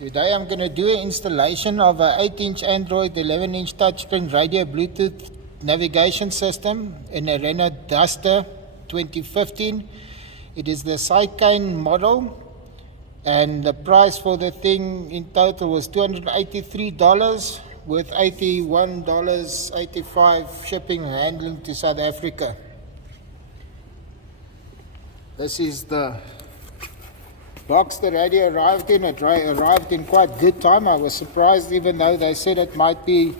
Today I'm going to do an installation of a 8-inch Android 11-inch touchscreen radio Bluetooth navigation system in a Renault Duster 2015. It is the Seicane model, and the price for the thing in total was $283 with $81.85 shipping and handling to South Africa. This is the box the radio arrived in. It arrived in quite good time. I was surprised, even though they said it might be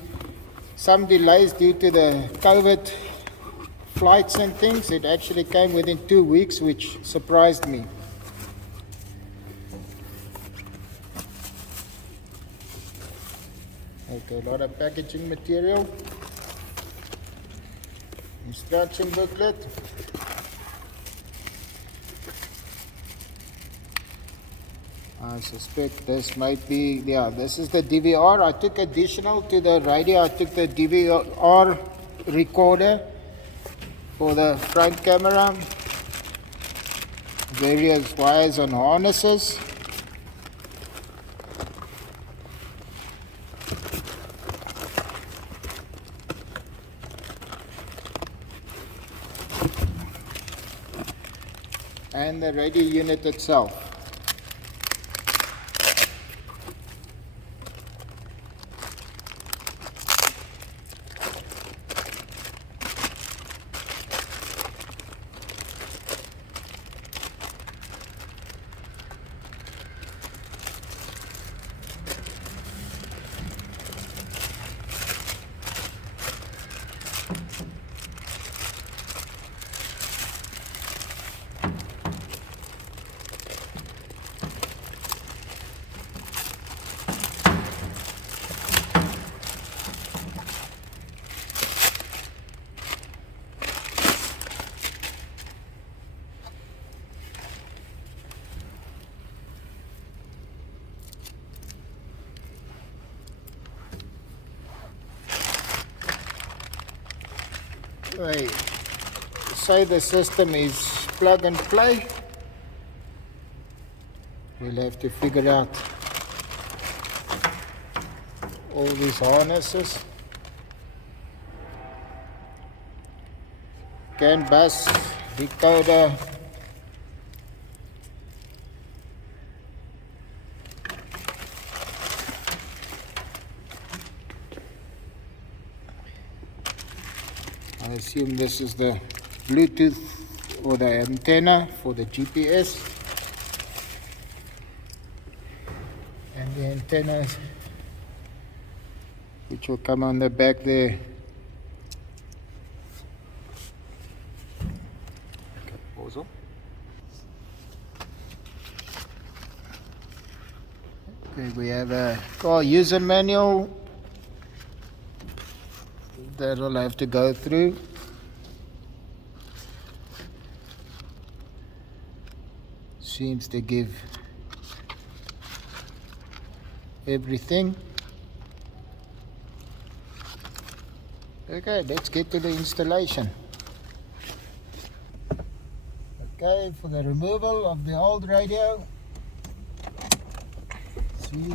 some delays due to the COVID flights and things. It actually came within 2 weeks, which surprised me. Okay, a lot of packaging material. Instruction booklet. I suspect this might be, this is the DVR. I took additional to the radio. I took the DVR recorder for the front camera, various wires and harnesses. And the radio unit itself. They say the system is plug and play. We'll have to figure out all these harnesses. CAN bus, decoder, I assume this is the Bluetooth or the antenna for the GPS, and the antennas which will come on the back there. Okay, we have a car user manual that will have to go through. Seems to give everything. Okay, let's get to the installation. Okay, for the removal of the old radio, see,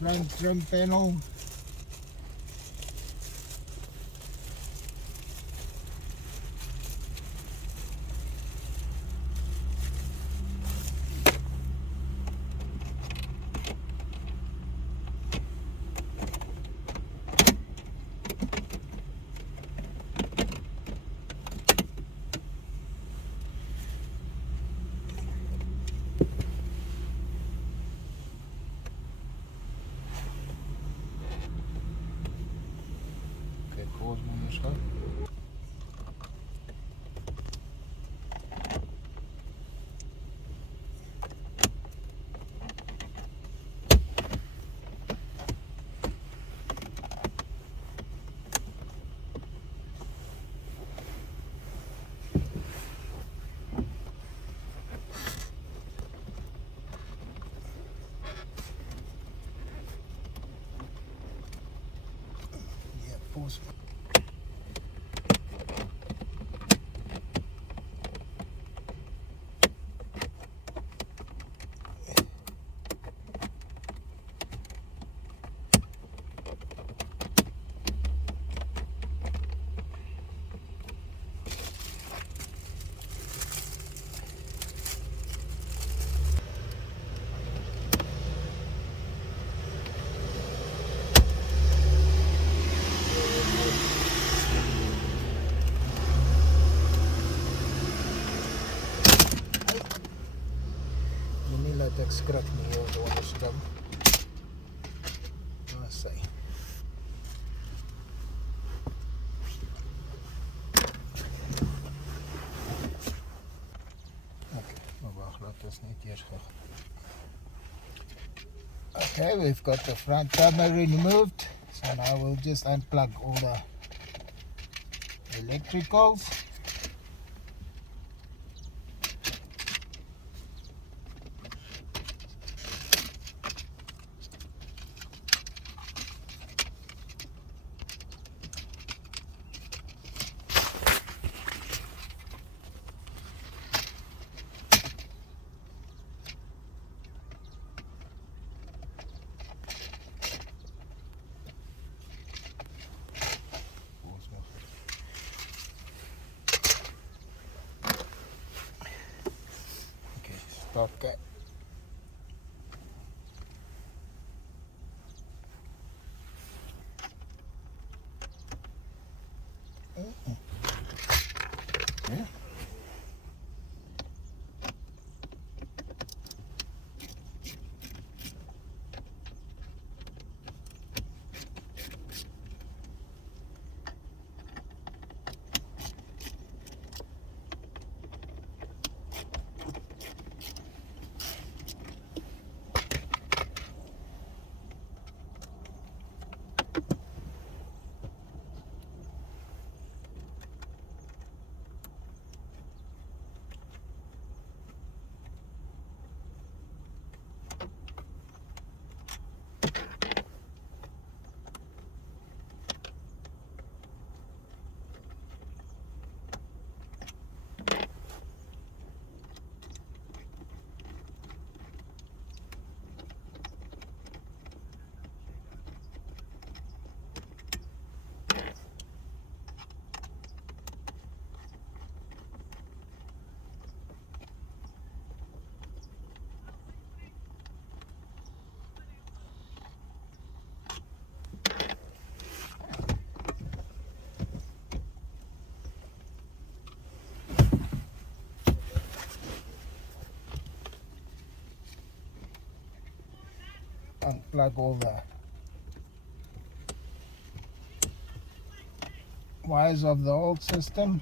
front trim panel. Pause on the show. Pause. laat ek skrik nie hier onderskim. Daar sê. Okay, maar wag, laat ons net eers gaan. Okay, we've got the front camera removed, so now we'll just unplug all the electricals. Okay. Yeah. Unplug all the wires of the old system.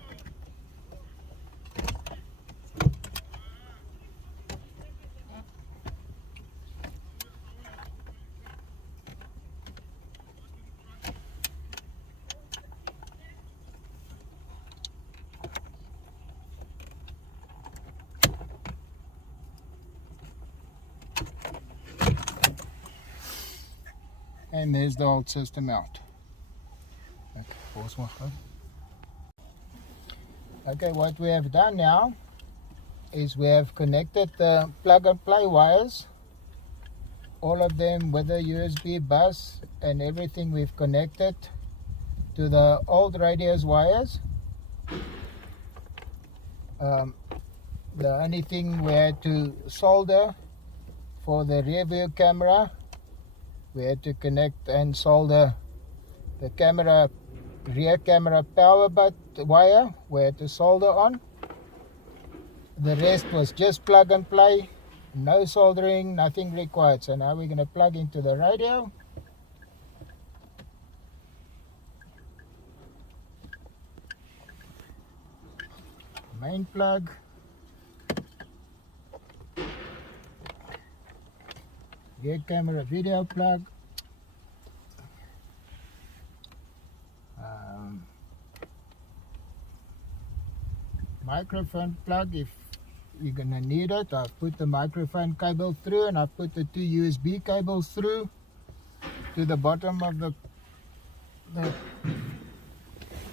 And there's the old system out. Okay, what we have done now is we have connected the plug and play wires, all of them with a USB bus and everything we've connected to the old radio's wires. The only thing we had to solder for the rear view camera, we had to connect and solder the rear camera power wire, we had to solder on. The rest was just plug and play, no soldering, nothing required. So now we're going to plug into the radio. Main plug. Rear camera video plug. Microphone plug if you're gonna need it. I've put the microphone cable through and I've put the two USB cables through to the bottom of the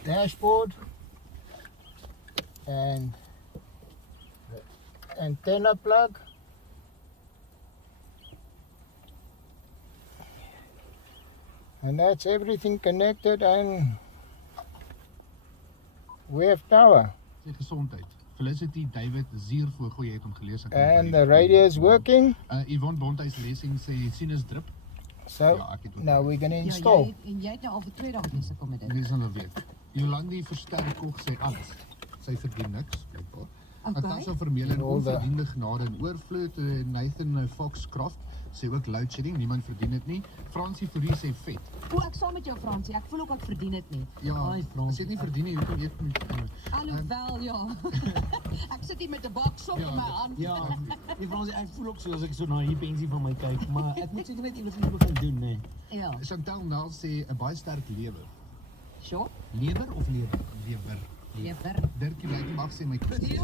dashboard, and the antenna plug. And that's everything connected and we have power. Gesondheid. Felicity David Ziervoog, jy het hom gelees. And the radio is working. Yvonne Bonthuys lesing sê sinus drip. So now we're going to install. En jy het nou al vir 2 dae besig om met dit. Dis nou weet. Jolandi Versterk Kog sê alles. Sy verdien niks, blykbaar. Natasha Vermeulen, En al die- onverdiende genade en oorvloed. Nathan Foxcroft sê ook load shedding, niemand verdien dit nie. Fransie Fourie sê vet. O, ek saam met jou Fransie. Ek voel ook ek verdien dit nie. Ja, Ai, Fransie. as jy dit nie verdien nie, hoekom eet nie? Alhoewel, ja. Ek sit hier met 'n baksop in my hand. Ja, die Fransie, ek voel ook so as ek so na hierdie pensie van my kyk, maar ek moet seker net iewers iets begin doen, nee. Ja. Chantal Nel sê 'n baie sterk lewer. Sjoe. Lewer of lewer? Lewer. Lewer. Dirkie bly nie mag sê my kind. Ja.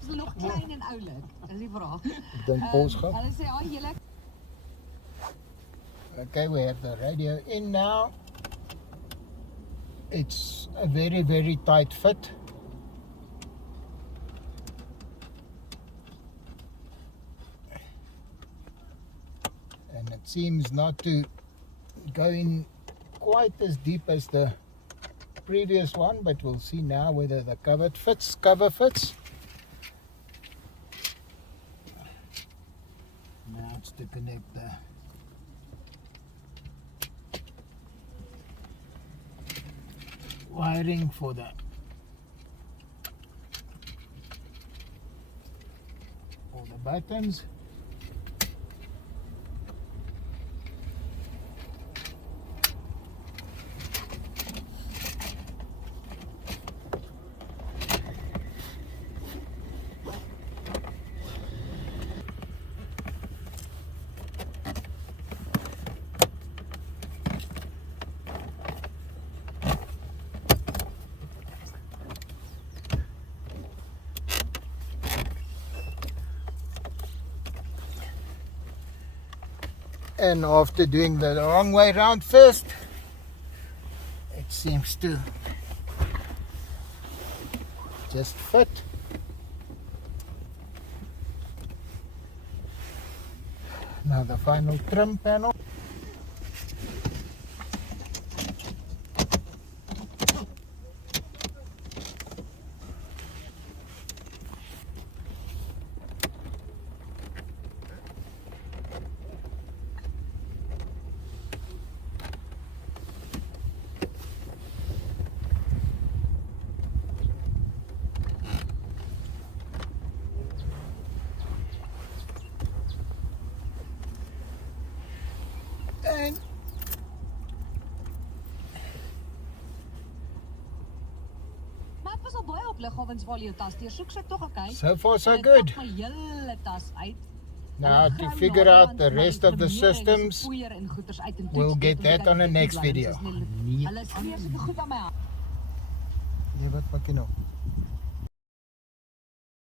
Is hulle nog klein en oulik? Dis die vraag. Ek dink Paul's gaan. Hulle sê, "Ag julle Okay, we have the radio in now. It's a very, very tight fit. And it seems not to go in quite as deep as the previous one, but we'll see now whether the cover fits. Now it's to connect the wiring for the buttons. And after doing the wrong way round first, it seems to just fit. Now the final trim panel. And Maar ek was al baie op lughawens waar jy jou tas deur soek, so tog okay. so far so En ek good. pak my hele tas uit. Now to figure out the rest of the systems, we'll get that on the next video. Hulle smeer seker goed aan my hand. Nee, wat pak jy nou?